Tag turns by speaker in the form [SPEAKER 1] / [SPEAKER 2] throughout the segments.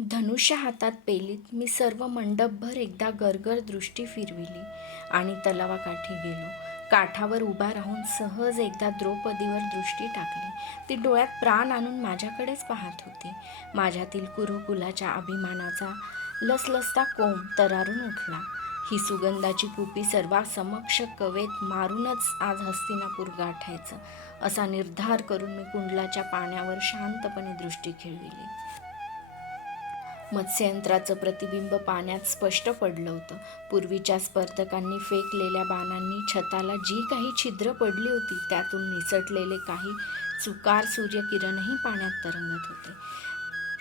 [SPEAKER 1] धनुष्य हातात पेलीत मी सर्व मंडपभर एकदा गरगर दृष्टी फिरविली आणि तलावाकाठी गेलो. काठावर उभा राहून सहज एकदा द्रौपदीवर दृष्टी टाकली. ती डोळ्यात प्राण आणून माझ्याकडेच पाहत होती. माझ्यातील कुरुकुलाच्या अभिमानाचा लसलसता कोंब तरारून उठला. ही सुगंधाची कुपी सर्वासमक्ष कवेत मारूनच आज हस्तिनापूर गाठायचं असा निर्धार करून मी कुंडलाच्या पाण्यावर शांतपणे दृष्टी खेळविली. मत्स्ययंत्राचं प्रतिबिंब पाण्यात स्पष्ट पडलं होतं. पूर्वीच्या स्पर्धकांनी फेकलेल्या बाणांनी छताला जी काही छिद्र पडली होती त्यातून निसटलेले काही चुकार सूर्यकिरणही पाण्यात तरंगत होते.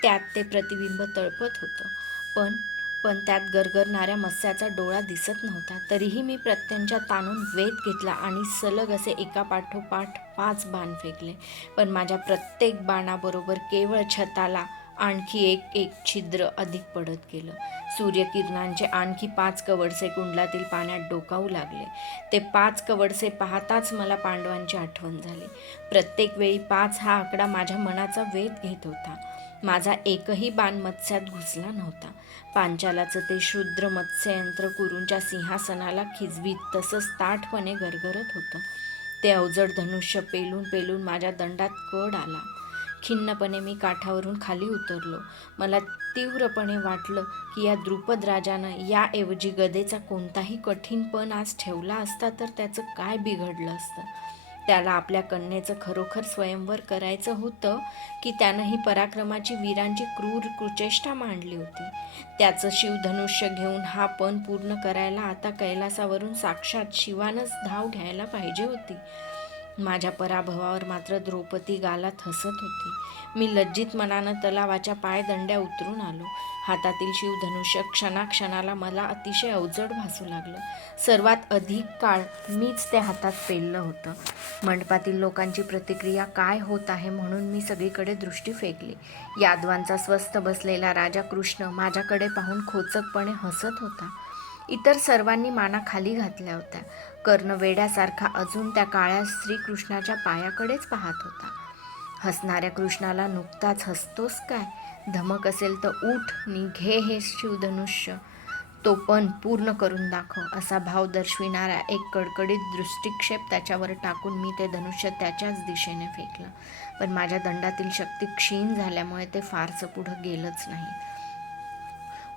[SPEAKER 1] त्यात ते प्रतिबिंब तळपत होतं. पण पण त्यात गरगरणाऱ्या मत्स्याचा डोळा दिसत नव्हता. तरीही मी प्रत्यंच्या ताणून वेध घेतला आणि सलग असे एका पाठोपाठ पाच बाण फेकले. पण माझ्या प्रत्येक बाणाबरोबर केवळ छताला आणखी एक एक छिद्र अधिक पडत गेलं. सूर्यकिरणांचे आणखी पाच कवडसे कुंडलातील पाण्यात डोकावू लागले. ते पाच कवडसे पाहताच मला पांडवांची आठवण झाली. प्रत्येक वेळी पाच हा आकडा माझ्या मनाचा वेध घेत होता. माझा एकही बाण मत्स्यात घुसला नव्हता. पांचालाचं ते शूद्र मत्स्ययंत्र कुरूंच्या सिंहासनाला खिजवीत तसंच ताठपणे गरगरत होतं. ते अवजड धनुष्य पेलून पेलून माझ्या दंडात कड आला. खिन्नपणे मी काठावरून खाली उतरलो. मला तीव्रपणे वाटलं की या द्रुपद राजानं याऐवजी गदेचा कोणताही कठीण पण आज ठेवला असता तर त्याचं काय बिघडलं असतं? त्याला आपल्या कन्येचं खरोखर स्वयंवर करायचं होतं की त्यानं ही पराक्रमाची वीरांची क्रूर कुचेष्टा मांडली होती? त्याचं शिवधनुष्य घेऊन हा पण पूर्ण करायला आता कैलासावरून साक्षात शिवानंच धाव घ्यायला पाहिजे होती. माझ्या पराभवावर मात्र द्रौपदी गालात हसत होती. मी लज्जित मनानं तलावाच्या पायदंड्या उतरून आलो. हातातील शिवधनुष्य क्षणाक्षणाला मला अतिशय अवजड भासू लागलं. सर्वात अधिक काळ मीच ते हातात पेललं होतं. मंडपातील लोकांची प्रतिक्रिया काय होत आहे म्हणून मी सगळीकडे दृष्टी फेकली. यादवांचा स्वस्थ बसलेला राजा कृष्ण माझ्याकडे पाहून खोचकपणे हसत होता. इतर सर्वांनी माना खाली घातल्या होत्या. कर्ण वेड्यासारखा अजून त्या काळ्या श्रीकृष्णाच्या पायाकडेच पाहत होता. हसणाऱ्या कृष्णाला नुकताच हसतोस काय? धमक असेल तर उठ नि घे हे शिवधनुष्य. तो पण पूर्ण करून दाखव असा भाव दर्शविणारा एक कडकडीत दृष्टिक्षेप त्याच्यावर टाकून मी ते धनुष्य त्याच्याच दिशेने फेकलं. पण माझ्या दंडातील शक्ती क्षीण झाल्यामुळे ते फारसं पुढं गेलंच नाही.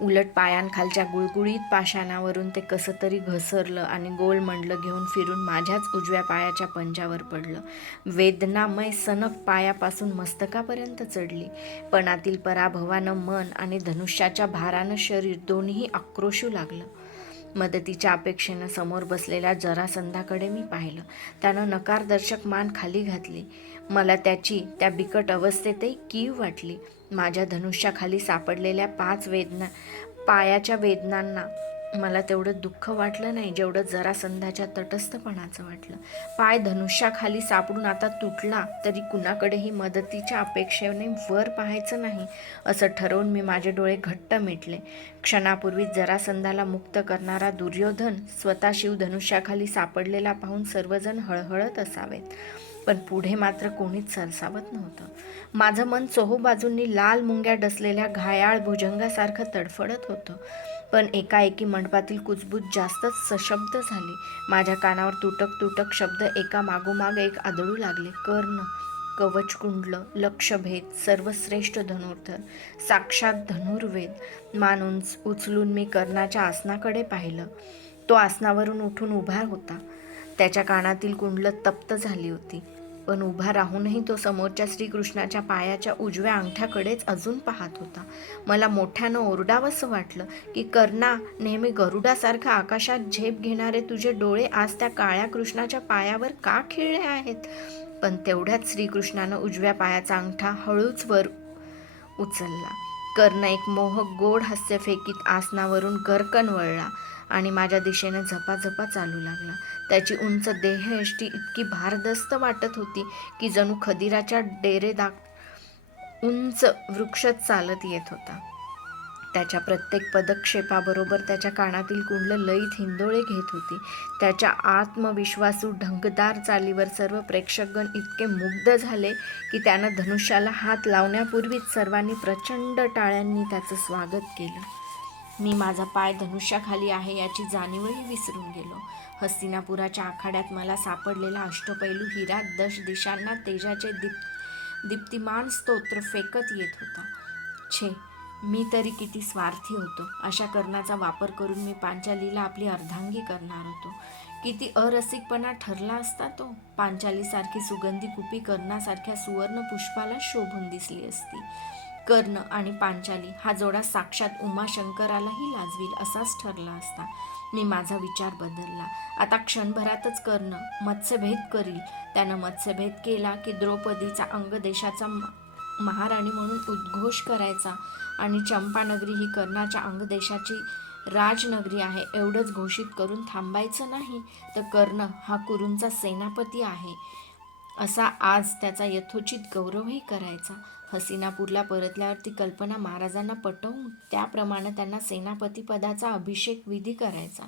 [SPEAKER 1] उलट पायांखालच्या गुळगुळीत पाषाणावरून ते कसं तरी घसरलं आणि गोल मंडलं घेऊन फिरून माझ्याच उजव्या पायाच्या पंजावर पडलं. वेदनामय सनक पायापासून मस्तकापर्यंत चढली. पणातील पराभवानं मन आणि धनुष्याच्या भारानं शरीर दोन्ही आक्रोशू लागलं. मदतीच्या अपेक्षेनं समोर बसलेल्या जरासंधाकडे मी पाहिलं. त्यानं नकारदर्शक मान खाली घातली. मला त्याची त्या बिकट अवस्थेतही कीव वाटली. माझ्या धनुष्याखाली सापडलेल्या पाच वेदना पायाच्या वेदनांना मला तेवढं दुःख वाटलं नाही जेवढं जरासंधाच्या तटस्थपणाचं वाटलं. पाय धनुष्याखाली सापडून आता तुटला तरी कुणाकडेही मदतीच्या अपेक्षेने वर पाहायचं नाही असं ठरवून मी माझे डोळे घट्ट मिटले. क्षणापूर्वी जरासंधाला मुक्त करणारा दुर्योधन स्वतः शिव धनुष्याखाली सापडलेला पाहून सर्वजण हळहळत असावेत. पण पुढे मात्र कोणीच सरसावत नव्हतं. माझं मन चोहोबाजूंनी लाल मुंग्या डसलेल्या घायाळ भुजंगासारखं तडफडत होतं. पण एकाएकी मंडपातील कुजबूज जास्तच सशब्द झाली. माझ्या कानावर तुटक तुटक शब्द एका मागोमाग एक आदळू लागले. कर्ण कवच कुंडलं लक्षभेद सर्वश्रेष्ठ धनुर्धर साक्षात धनुर्वेद. मान उचलून मी कर्णाच्या आसनाकडे पाहिलं. तो आसनावरून उठून उभा होता. त्याच्या कानातील कुंडलं तप्त झाली होती. पण उभा राहूनही तो समोरच्या श्रीकृष्णाच्या पायाच्या उजव्या अंगठ्याकडेच अजून पाहत होता. मला मोठ्यानं ओरडावंसं वाटलं की कर्णा नेहमी गरुडासारखा आकाशात झेप घेणारे तुझे डोळे आज त्या काळ्या कृष्णाच्या पायावर का खिळले आहेत? पण तेवढ्यात श्रीकृष्णानं उजव्या पायाचा अंगठा हळूच वर उचलला. कर्ण एक मोहक गोड हास्य फेकीत आसनावरून गरकन वळला. आणि माझ्या दिशेने झपाझपा चालू लागला. त्याची उंच देहयष्टी इतकी भारदस्त वाटत होती की जणू खदिराच्या डेरेदाग उंच वृक्षच चालत येत होता. त्याच्या प्रत्येक पदक्षेपाबरोबर त्याच्या कानातील कुंडलं लईत हिंदोळे घेत होती. त्याच्या आत्मविश्वासू ढंगदार चालीवर सर्व प्रेक्षकगण इतके मुग्ध झाले की त्यानं धनुष्याला हात लावण्यापूर्वीच सर्वांनी प्रचंड टाळ्यांनी त्याचं स्वागत केलं. मी माझा पाय धनुष्याखाली आहे याची जाणीवही विसरून गेलो. हस्तिनापुराच्या आखाड्यात मला सापडलेला अष्टपैलू हिरा दश दिशांना तेजाचे दीप दीप्तिमान स्तोत्र फेकत येत होता. छे मी तरी किती स्वार्थी होतो. अशा कर्णाचा वापर करून मी पांचालीला आपली अर्धांगी करणार होतो. किती अरसिकपणा ठरला असता तो. पांचालीसारखी सुगंधी कुपी कर्णासारख्या सुवर्ण पुष्पाला शोभून दिसली असती. कर्ण आणि पांचाली हा जोडा साक्षात उमाशंकरालाही लाजवील असाच ठरला असता. मी माझा विचार बदलला. आता क्षणभरातच कर्ण मत्स्यभेद करील. त्यानं मत्स्यभेद केला की द्रौपदीचा अंगदेशाचा म- महाराणी म्हणून उद्घोष करायचा आणि चंपानगरी ही कर्णाच्या अंगदेशाची राजनगरी आहे एवढंच घोषित करून थांबायचं नाही तर कर्ण हा कुरूंचा सेनापती आहे. असा आज त्याचा यथोचित गौरवही करायचा. हसीनापूरला परतल्यावर ती कल्पना महाराजांना पटवून त्याप्रमाणे त्यांना सेनापतीपदाचा अभिषेक विधी करायचा.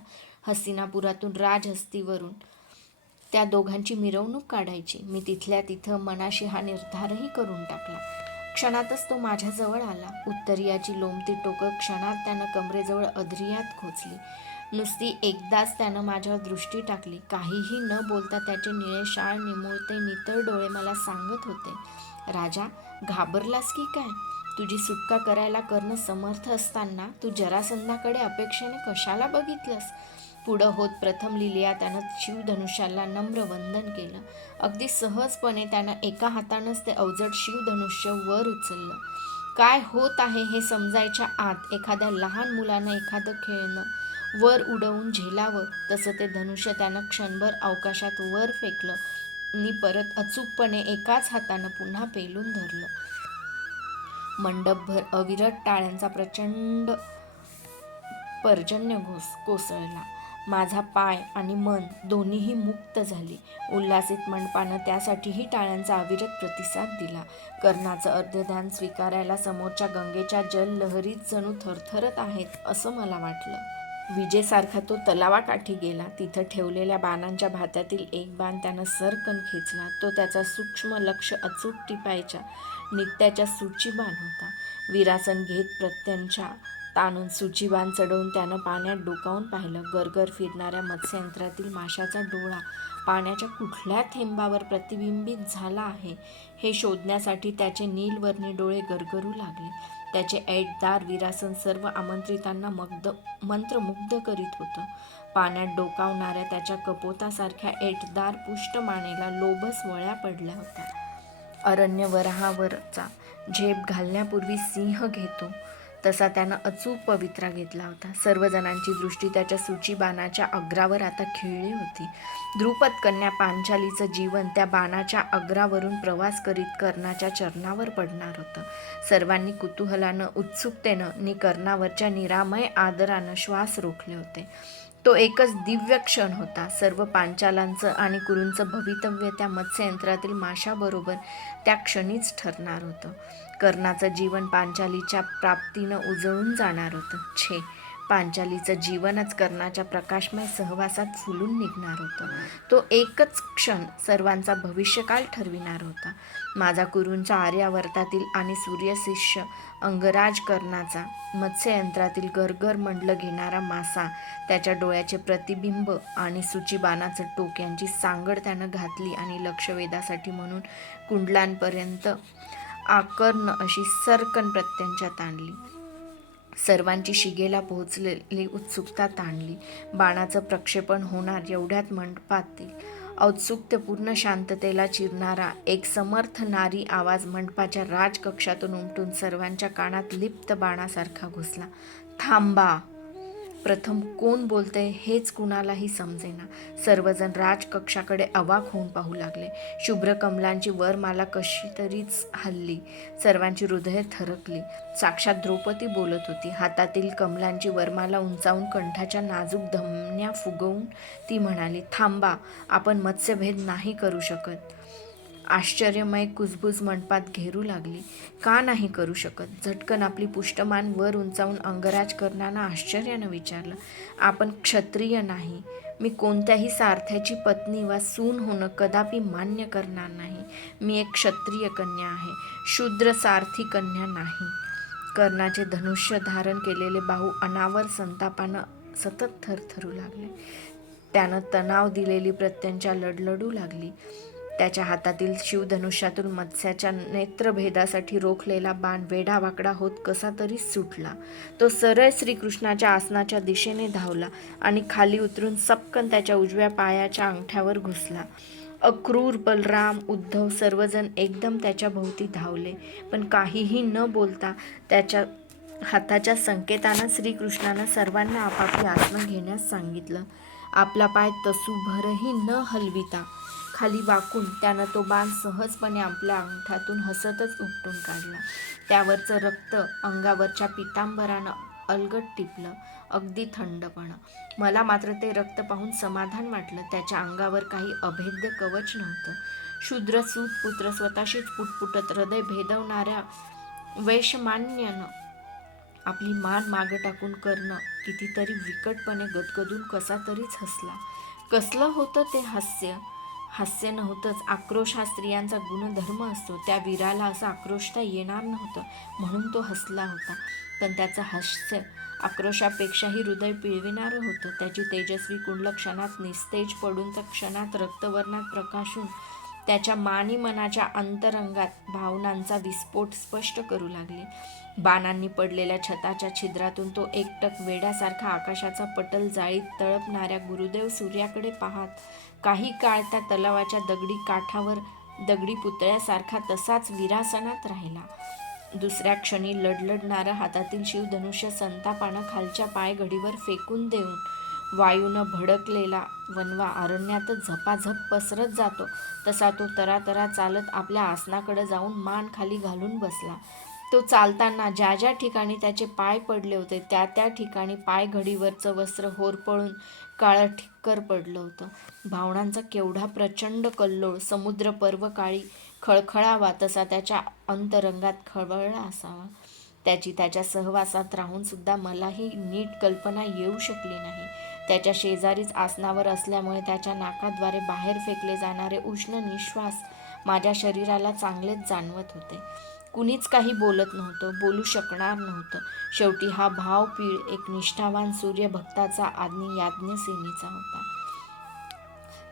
[SPEAKER 1] हसिनापुरातून राजहस्तीवरून त्या दोघांची मिरवणूक काढायची. मी तिथल्या तिथं मनाशी हा निर्धारही करून टाकला. क्षणातच तो माझ्याजवळ आला. उत्तरीयाची लोंबती टोकं क्षणात त्यानं कमरेजवळ अधरियात खोचली. नुसती एकदाच त्यानं माझ्यावर दृष्टी टाकली. काहीही न बोलता त्याचे निळे शाळ निमुळते नितळ डोळे मला सांगत होते. राजा घाबरलास की काय? तुझी सुटका करायला करणं समर्थ असताना तू जरासंधाकडे अपेक्षेने कशाला बघितलंस? पुढं होत प्रथम लिलिया त्यानं शिवधनुष्याला नम्र वंदन केलं. अगदी सहजपणे त्यानं एका हातानंच ते अवजड शिवधनुष्य वर उचललं. काय होत आहे हे समजायच्या आत एखाद्या लहान मुलानं एखादं खेळणं वर उडवून झेलावं तसं ते धनुष्य त्यानं क्षणभर अवकाशात वर फेकलं. मी परत अचूकपणे एकाच हातानं पुन्हा पेलून धरलं. मंडपभर अविरत टाळ्यांचा प्रचंड पर्जन्य घोस कोसळला. माझा पाय आणि मन दोन्हीही मुक्त झाली. उल्हासित मंडपानं त्यासाठीही टाळ्यांचा अविरत प्रतिसाद दिला. कर्णाचं अर्धदान स्वीकारायला समोरच्या गंगेच्या जललहरीत जणू थरथरत आहेत असं मला वाटलं. विजेसारखा तो तलावाकाठी गेला. तिथं ठेवलेल्या बाणांच्या भात्यातील एक बाण त्यानं सरकन खेचला. तो त्याचा सूक्ष्म लक्ष अचूक टिपायच्या नित्याच्या सूचीबाण होता. विरासन घेत प्रत्यंच्या ताणून सूचीबाण चढवून त्यानं पाण्यात डोकावून पाहिलं. गरगर फिरणाऱ्या मत्स्ययंत्रातील माशाचा डोळा पाण्याच्या कुठल्या थेंबावर प्रतिबिंबित झाला आहे हे शोधण्यासाठी त्याचे नीलवर्णी डोळे गरगरू लागले. त्याचे ऐटदार विरासन सर्व आमंत्रितांना मग्ध मंत्रमुग्ध करीत होतं. पाण्यात डोकावणाऱ्या त्याच्या कपोतासारख्या ऐटदार पुष्टमानेला लोभस वळ्या पडल्या होत्या. अरण्य वराहावरचा झेप घालण्यापूर्वी सिंह घेतो. तसा त्यानं अचूक पवित्रा घेतला होता. सर्वजणांची दृष्टी त्याच्या सूचीबाणाच्या अग्रावर आता खिळली होती. द्रुपद कन्या पांचालीचं जीवन त्या बाणाच्या अग्रावरून प्रवास करीत कर्णाच्या चरणावर पडणार होतं. सर्वांनी कुतूहलानं उत्सुकतेनं नि कर्णावरच्या निरामय आदरानं श्वास रोखले होते. तो एकच दिव्य क्षण होता. सर्व पांचालांचं आणि कुरूंचं भवितव्य त्या मत्स्ययंत्रातील माशाबरोबर त्या क्षणीच ठरणार होतं. कर्णाचं जीवन पांचालीच्या प्राप्तीनं उजळून जाणार होतं. छे. पांचालीचं जीवनच कर्णाच्या प्रकाशमय सहवासात फुलून निघणार होतं. तो एकच क्षण सर्वांचा भविष्यकाळ ठरविणार होता. माझा कुरूंचा आर्यावर्तातील आणि सूर्यशिष्य अंगराज कर्णाचा मत्स्ययंत्रातील गरगर मंडलं घेणारा मासा त्याच्या डोळ्याचे प्रतिबिंब आणि सूचीबाणाचं टोक यांची सांगड त्यानं घातली आणि लक्षवेधासाठी म्हणून कुंडलांपर्यंत आकर्ण अशी सरकन प्रत्यंच्यात आणली. सर्वांची शिगेला पोहोचलेली उत्सुकता ताणली. बाणाचं प्रक्षेपण होणार एवढ्यात मंडपातील औत्सुक्यपूर्ण शांततेला चिरणारा एक समर्थ नारी आवाज मंडपाच्या राजकक्षातून उमटून सर्वांच्या कानात लिप्त बाणासारखा घुसला. थांबा! प्रथम कोण बोलतंय हेच कुणालाही समजेना. सर्वजण राजकक्षाकडे अवाक होऊन पाहू लागले. शुभ्र कमलांची वरमाला कशी तरीच हल्ली. सर्वांची हृदय थरकली. साक्षात द्रौपदी बोलत होती हातातील कमलांची वरमाला उंचावून कंठाच्या नाजूक धमन्या फुगवून ती म्हणाली थांबा आपण मत्स्यभेद नाही करू शकत. आश्चर्यमय कुजबूज मंडपात घेरू लागली. का नाही करू शकत? झटकन आपली पुष्टमान वर उंचावून अंगराज कर्णानं आश्चर्यानं विचारलं आपण क्षत्रिय नाही. मी कोणत्याही सारथ्याची पत्नी वा सून होणं कदापि मान्य करणार नाही. मी एक क्षत्रिय कन्या आहे. शूद्र सारथी कन्या नाही. कर्णाचे धनुष्य धारण केलेले बाहू अनावर संतापानं सतत थरथरू लागले. त्यानं तणाव दिलेली प्रत्यंच्या लडलडू लागली. त्याच्या हातातील शिवधनुष्यातून मत्स्याच्या नेत्रभेदासाठी रोखलेला बाण वेढावाकडा होत कसा तरी सुटला. तो सरळ श्रीकृष्णाच्या आसनाच्या दिशेने धावला आणि खाली उतरून सपकन त्याच्या उजव्या पायाच्या अंगठ्यावर घुसला. अक्रूर बलराम उद्धव सर्वजण एकदम त्याच्या भोवती धावले. पण काहीही न बोलता त्याच्या हाताच्या संकेतानं श्रीकृष्णानं सर्वांना आपापली आसनं घेण्यास सांगितलं. आपला पाय तसूभरही न हलविता खाली वाकून त्यानं तो बाण सहजपणे आपल्या अंगठातून हसतच उपटून काढला. त्यावरचं रक्त अंगावरच्या पितांबरानं अलगट टिपलं अगदी थंडपणं. मला मात्र ते रक्त पाहून समाधान वाटलं. त्याच्या अंगावर काही अभेद्य कवच नव्हतं. शूद्र सूत पुत्र स्वतःशीच पुटपुटत हृदय भेदवणाऱ्या वैशमान्यानं आपली मान मागं टाकून करणं कितीतरी विकटपणे गदगदून कसा तरीच हसला. कसलं होतं ते हास्य? हास्य नव्हतंच. आक्रोश हा स्त्रियांचा गुणधर्म असतो. त्या वीराला असं आक्रोशता येणार नव्हतं म्हणून तो हसला होता. पण त्याचं हास्य आक्रोशापेक्षाही हृदय पिळविणारं होतं. त्याची तेजस्वी कुंडल क्षणात निस्तेज पडून तर क्षणात रक्तवर्णात प्रकाशून त्याच्या मानी मनाच्या अंतरंगात भावनांचा विस्फोट स्पष्ट करू लागले. बाणांनी पडलेल्या छताच्या छिद्रातून तो एकटक वेड्यासारखा आकाशाचा पटल जाळीत तळपणाऱ्या गुरुदेव सूर्याकडे पाहत काही काळ त्या तलावाच्या दगडी काठावर दगडी पुतळ्यासारखा तसाच विरासनात राहिला. दुसऱ्या क्षणी लडलडणारं हातातील शिवधनुष्य संतापानं खालच्या पायघडीवर फेकून देऊन वायूनं भडकलेला वनवा अरण्यातच झपाझप पसरत जातो. तसा तो तरातरा चालत आपल्या आसनाकडे जाऊन मान खाली घालून बसला. तो चालताना ज्या ज्या ठिकाणी त्याचे पाय पडले होते त्या त्या ठिकाणी पायघडीवरचं वस्त्र होरपळून काळं ठिक्कर पडलं होतं. भावनांचा केवढा प्रचंड कल्लोळ समुद्र पर्व काळी खळखळावा तसा त्याच्या अंतरंगात खळबळला असावा. त्याची त्याच्या सहवासात राहून सुद्धा मलाही नीट कल्पना येऊ शकली नाही. त्याच्या शेजारीच आसनावर असल्यामुळे त्याच्या नाकाद्वारे बाहेर फेकले जाणारे उष्ण निश्वास माझ्या शरीराला चांगलेच जाणवत होते. कुणीच काही बोलत नव्हतं बोलू शकणार नव्हतं. शेवटी हा भावपीळ एक निष्ठावान सूर्यभक्ताचा आज्ञी याज्ञसेनीचा होता.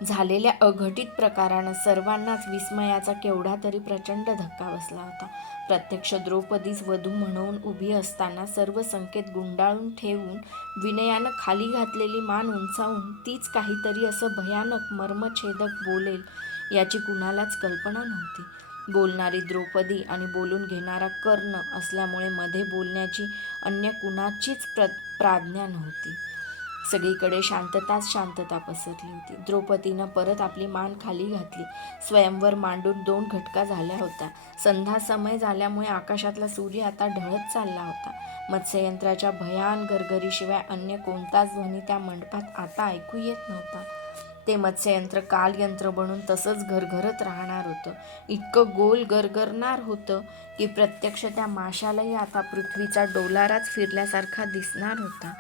[SPEAKER 1] झालेल्या अघटित प्रकारानं सर्वांनाच विस्मयाचा केवढा तरी प्रचंड धक्का बसला होता. प्रत्यक्ष द्रौपदीच वधू म्हणून उभी असताना सर्व संकेत गुंडाळून ठेवून विनयानं खाली घातलेली मान उंचावून तीच काहीतरी असं भयानक मर्मछेदक बोलेल याची कुणालाच कल्पना नव्हती. बोलणारी द्रौपदी आणि बोलून घेणारा कर्ण असल्यामुळे मध्ये बोलण्याची अन्य कुणाचीच प्र प्राज्ञा नव्हती. सगळीकडे शांतताच शांतता पसरली होती. द्रौपदीनं परत आपली मान खाली घातली. स्वयंवर मांडून दोन घटका झाल्या होत्या. संध्या समय झाल्यामुळे आकाशातला सूर्य आता ढळत चालला होता. मत्स्ययंत्राच्या भयान गरगरीशिवाय अन्य कोणताच ध्वनी त्या मंडपात आता ऐकू येत नव्हता. ते मत्स्ययंत्र कालयंत्र बनून तसंच घरघरत राहणार होतं. इतकं गोल गरगरणार होतं की प्रत्यक्ष त्या माशालाही आता पृथ्वीचा डोलाराच फिरल्यासारखा दिसणार होता.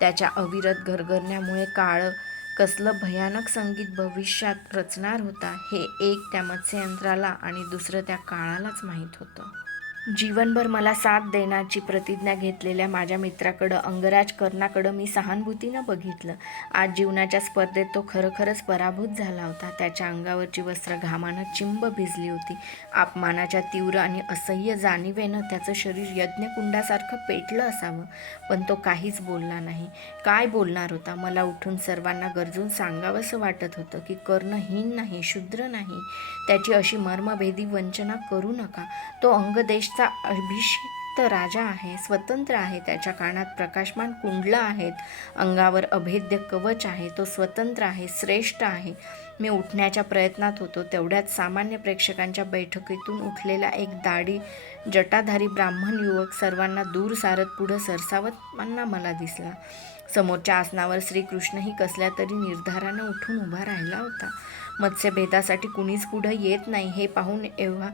[SPEAKER 1] त्याच्या अविरत घरघरण्यामुळे काळं कसलं भयानक संगीत भविष्यात रचणार होता हे एक त्या मत्स्ययंत्राला आणि दुसरं त्या काळालाच माहीत होतं. जीवनभर मला साथ देण्याची प्रतिज्ञा घेतलेल्या माझ्या मित्राकडं अंगराज कर्णाकडं मी सहानुभूतीनं बघितलं. आज जीवनाच्या स्पर्धेत तो खरोखरच पराभूत झाला होता. त्याच्या अंगावरची वस्त्र घामानं चिंब भिजली होती. अपमानाच्या तीव्र आणि असह्य जाणीवेनं त्याचं शरीर यज्ञकुंडासारखं पेटलं असावं. पण तो काहीच बोलला नाही. काय बोलणार होता? मला उठून सर्वांना गरजून सांगावंसं वाटत होतं की कर्णहीन नाही शूद्र नाही. त्याची अशी मर्मभेदी वंचना करू नका. तो अंगदेश चा अभिषिक्त राजा आहे स्वतंत्र आहे त्याच्या कानात प्रकाशमान कुंडलं आहेत अंगावर अभेद्य कवच आहे तो स्वतंत्र आहे श्रेष्ठ आहे. मी उठण्याच्या प्रयत्नात होतो तेवढ्यात सामान्य प्रेक्षकांच्या बैठकीतून उठलेला एक दाढी जटाधारी ब्राह्मण युवक सर्वांना दूर सारत पुढं सरसावताना मला दिसला. समोरच्या आसनावर श्रीकृष्णही कसल्या तरी निर्धारानं उठून उभा राहिला होता. मत्स्यभेदासाठी कुणीच पुढं येत नाही हे पाहून एव्हा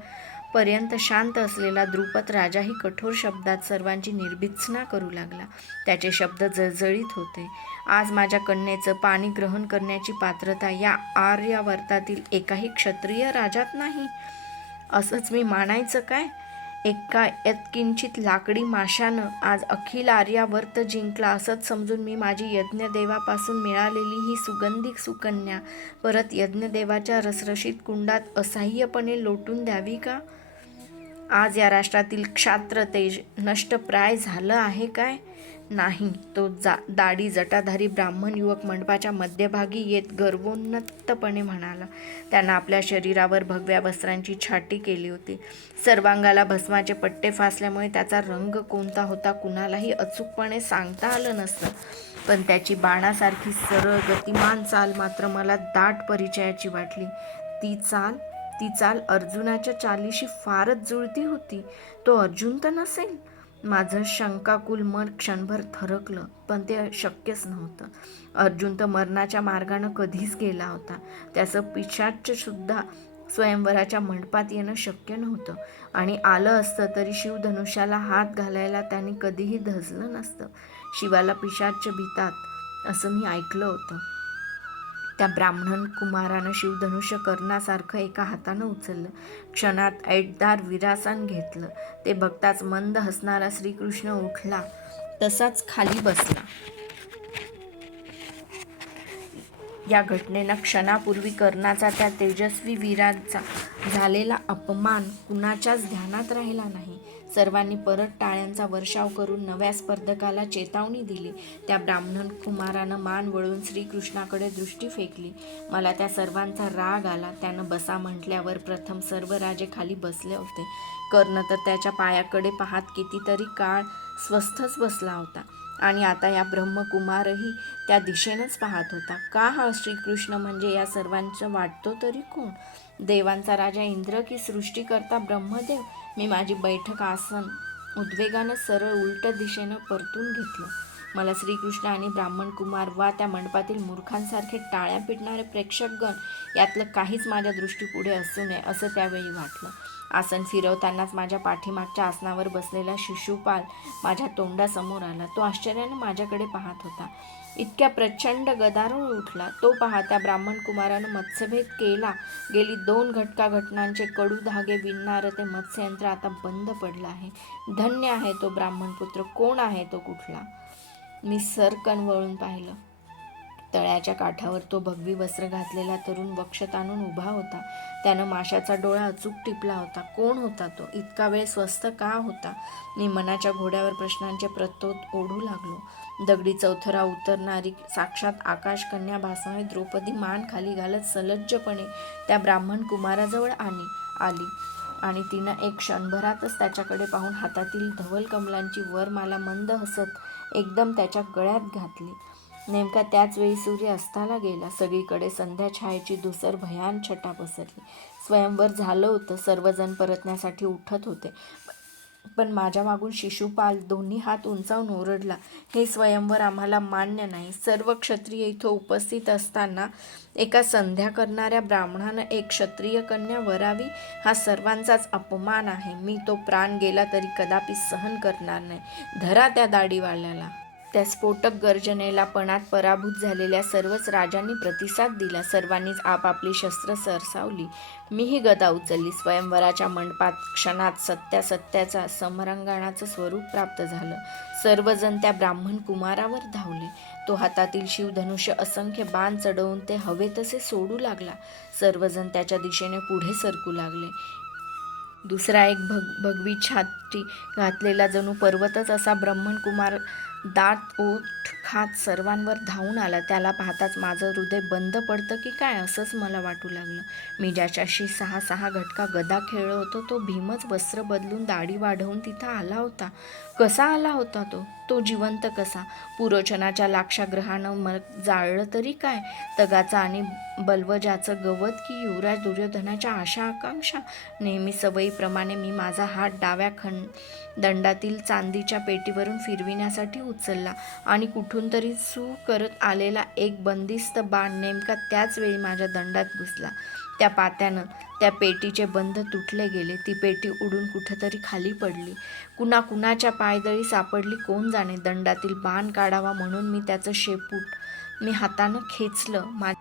[SPEAKER 1] पर्यंत शांत असलेला द्रुपद राजाही कठोर शब्दात सर्वांची निर्भित्सना करू लागला. त्याचे शब्द जळजळीत होते. आज माझ्या कन्येचं पाणी ग्रहण करण्याची पात्रता या आर्यावर्तातील एकाही क्षत्रिय राजात नाही. असंच मी मानायचं काय? एका यत्किंचित लाकडी माशानं आज अखिल आर्यावर्त जिंकला असंच समजून मी माझी यज्ञदेवापासून मिळालेली ही सुगंधिक सुकन्या परत यज्ञदेवाच्या रसरशीत कुंडात असह्यपणे लोटून द्यावी का? आज या राष्ट्रातील क्षात्र तेज नष्टप्राय झालं आहे काय? नाही. तो जा दाढी जटाधारी ब्राह्मण युवक मंडपाच्या मध्यभागी येत गर्वोन्नतपणे म्हणाला. त्यानं आपल्या शरीरावर भगव्या वस्त्रांची छाटी केली होती. सर्वांगाला भस्माचे पट्टे फासल्यामुळे त्याचा रंग कोणता होता कुणालाही अचूकपणे सांगता आलं नसतं. पण त्याची बाणासारखी सरळ गतिमान चाल मात्र मला दाट परिचयाची वाटली. ती चाल ती चाल अर्जुनाच्या चालीशी फारच जुळती होती. तो अर्जुन तर नसेल. माझं शंकाकुल मन क्षणभर थरकलं पण ते शक्यच नव्हतं. अर्जुन तर मरणाच्या मार्गानं कधीच गेला होता. त्याचं पिशाच्च सुद्धा स्वयंवराच्या मंडपात येणं शक्य नव्हतं. आणि आलं असतं तरी शिवधनुष्याला हात घालायला त्यांनी कधीही धजलं नसतं. शिवाला पिशाच्च भीतात असं मी ऐकलं होतं. त्या ब्राह्मण कुमारानं शिवधनुष्य कर्णासारखं एका हातानं उचललं. क्षणात ऐटदार विरासन घेतलं. ते बघताच मंद हसणारा श्रीकृष्ण उठला. तसाच खाली बसला. या घटनेनं क्षणापूर्वी कर्णाचा त्या तेजस्वी वीराचा झालेला अपमान कुणाच्याच ध्यानात राहिला नाही. सर्वांनी परत टाळ्यांचा वर्षाव करून नव्या स्पर्धकाला चेतावणी दिली. त्या ब्राह्मण कुमारानं मान वळून श्रीकृष्णाकडे दृष्टी फेकली. मला त्या सर्वांचा राग आला. त्यानं बसा म्हटल्यावर प्रथम सर्व राजे खाली बसले होते. कर्ण तर त्याच्या पायाकडे पाहत कितीतरी काळ स्वस्थच बसला होता. आणि आता या ब्रह्मकुमारही त्या दिशेनंच पाहत होता. का हा श्रीकृष्ण म्हणजे या सर्वांचं वाटतो तरी कोण? देवांचा राजा इंद्र की सृष्टीकर्ता ब्रह्मदेव? मी माझी बैठक आसन उद्वेगानं सरळ उलट दिशेनं परतून घेतलं. मला श्रीकृष्ण आणि ब्राह्मण कुमार वा त्या मंडपातील मूर्खांसारखे टाळ्या पिटणारे प्रेक्षकगण यातलं काहीच माझ्या दृष्टीपुढे असू नये असं त्यावेळी वाटलं. आसन फिरवतानाच माझ्या पाठीमागच्या आसनावर बसलेला शिशुपाल माझ्या तोंडासमोर आला. तो आश्चर्याने माझ्याकडे पाहत होता. इतक्या प्रचंड गदारोळ उठला. तो पाहता ब्राह्मण कुमारानं मत्स्यभेद केला. गेली दोन घटका घटनांचे कडू धागे विणणारं ते मत्स्ययंत्र आता बंद पडलं आहे. धन्य आहे तो ब्राह्मण पुत्र. कोण आहे तो कुठला? मी सरकन वळून पाहिलं. तळ्याच्या काठावर तो भगवी वस्त्र घातलेला तरुण बक्षत आणून उभा होता. त्यानं माशाचा डोळा अचूक टिपला होता. कोण होता तो? इतका वेळ स्वस्त का होता? मी मनाच्या घोड्यावर प्रश्नांचे प्रतोत ओढू लागलो. दगडी चौथरा उतरणारी साक्षात आकाशकन्या भासणारी द्रौपदी मान खाली घालत सलज्जपणे त्या ब्राह्मण कुमाराजवळ आली आली. आणि तिनं एक क्षणभरातच त्याच्याकडे पाहून हातातील धवल कमलांची वर मला मंद हसत एकदम त्याच्या गळ्यात घातली. नेमका त्याच वेळी सूर्य अस्ताला गेला. सगळीकडे संध्या छायेची धुसर भयान छटा पसरली. स्वयंवर झालं होतं. सर्वजण परतण्यासाठी उठत होते. पण माझ्या मागून शिशुपाल दोन्ही हात उंचावून ओरडला. हे स्वयंवर आम्हाला मान्य नाही. सर्व क्षत्रिय इथं उपस्थित असताना एका संध्या करणाऱ्या ब्राह्मणानं एक क्षत्रिय कन्या वरावी. हा सर्वांचाच अपमान आहे. मी तो प्राण गेला तरी कदापि सहन करणार नाही. धरा त्या दाढीवाल्याला. त्या स्फोटक गर्जनेला पणात पराभूत झालेल्या सर्वच राजांनी प्रतिसाद दिला. सर्वांनीच आपापली शस्त्र सरसावली. मीही गदा उचलली. स्वयंवराच्या मंडपात क्षणात सत्या सत्याचा समरंगणाचं स्वरूप प्राप्त झालं. सर्वजण त्या ब्राह्मण कुमारावर धावले. तो हातातील शिवधनुष्य असंख्य बाण चढवून ते हवे तसे सोडू लागला. सर्वजण त्याच्या दिशेने पुढे सरकू लागले. दुसरा एक भग भगवी छाती घातलेला जणू पर्वतच असा ब्राह्मण कुमार दात ओठ खात सर्वांवर धावून आला. त्याला पाहताच माझं हृदय बंद पडतं की काय असंच मला वाटू लागलं. मी ज्याच्याशी सहा सहा घटका गदा खेळलो होतो तो भीमच वस्त्र बदलून दाढी वाढवून तिथं आला होता. कसा आला होता तो? तो जिवंत कसा? पुरोचनाच्या लाक्षाग्रहानं मग जाळलं तरी काय? तगाचा आणि बलवजाचं गवत की युवराज दुर्योधनाच्या आशा आकांक्षा? नेहमी सवयीप्रमाणे मी माझा हात डाव्या खंड दंडातील चांदीच्या पेटीवरून फिरविण्यासाठी उचलला. आणि कुठून तरी सू करत आलेला एक बंदिस्त बाण नेमका त्याच वेळी माझ्या दंडात घुसला. त्या पात्यानं त्या पेटीचे बंध तुटले गेले. ती पेटी उडून कुठंतरी खाली पडली. कुणा कुणाच्या पायदळी सापडली कोण जाणे दंडातील बाण काढावा म्हणून मी त्याचं शेपूट मी हातानं खेचलं. मा